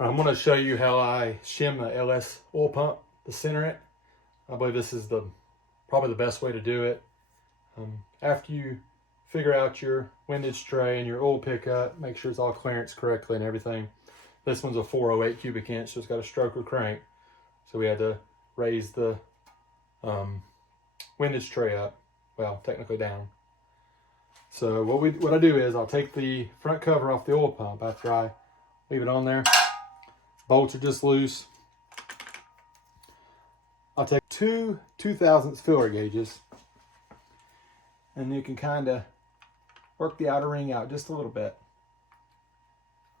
I'm going to show you how I shim the LS oil pump to center it. I believe this is probably the best way to do it. After you figure out your windage tray and your oil pickup, make sure it's all clearance correctly and everything. This one's a 408 cubic inch, so it's got a stroker crank. So we had to raise the windage tray up, well, technically down. So what I do is I'll take the front cover off the oil pump after I leave it on there. Bolts are just loose. I'll take two 2/1000 filler gauges, and you can kind of work the outer ring out just a little bit.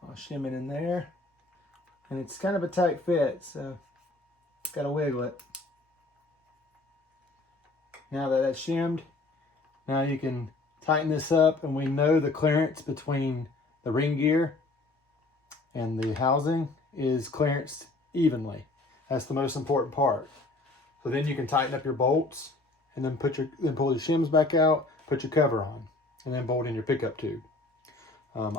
I'll shim it in there, and it's kind of a tight fit, so got to wiggle it. Now that that's shimmed, now you can tighten this up, and we know the clearance between the ring gear and the housing is clearanced evenly. That's the most important part. So then you can tighten up your bolts, and then pull your shims back out, put your cover on, and then bolt in your pickup tube. I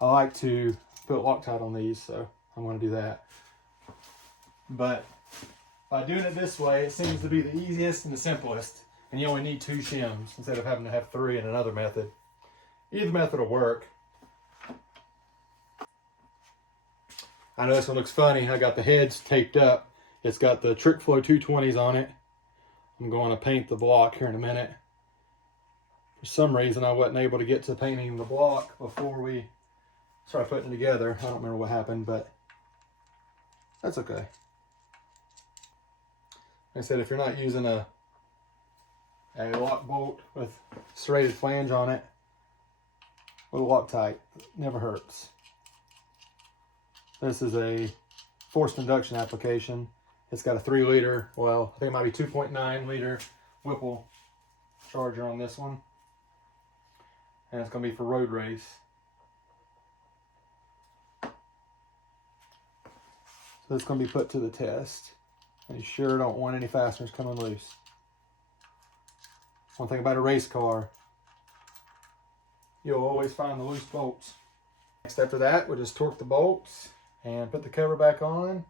like to put Loctite on these, so I'm going to do that. But by doing it this way, it seems to be the easiest and the simplest, and you only need 2 shims instead of having to have 3 in another method. Either method will work. I know this one looks funny. I got the heads taped up. It's got the Trick Flow 220s on it. I'm going to paint the block here in a minute. For some reason, I wasn't able to get to painting the block before we started putting it together. I don't remember what happened, but that's okay. Like I said, if you're not using a lock bolt with serrated flange on it, with Loctite, never hurts. This is a forced induction application. It's got a 3 liter, well, I think it might be 2.9 liter Whipple charger on this one. And it's going to be for road race. So it's going to be put to the test. And you sure don't want any fasteners coming loose. One thing about a race car, you'll always find the loose bolts. Next after that, we'll just torque the bolts and put the cover back on,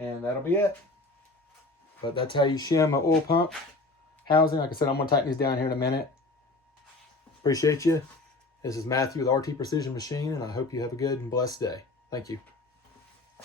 and that'll be it. But that's how you shim an oil pump housing. Like I said, I'm going to tighten these down here in a minute. Appreciate you. This is Matthew with RT Precision Machine, and I hope you have a good and blessed day. Thank you.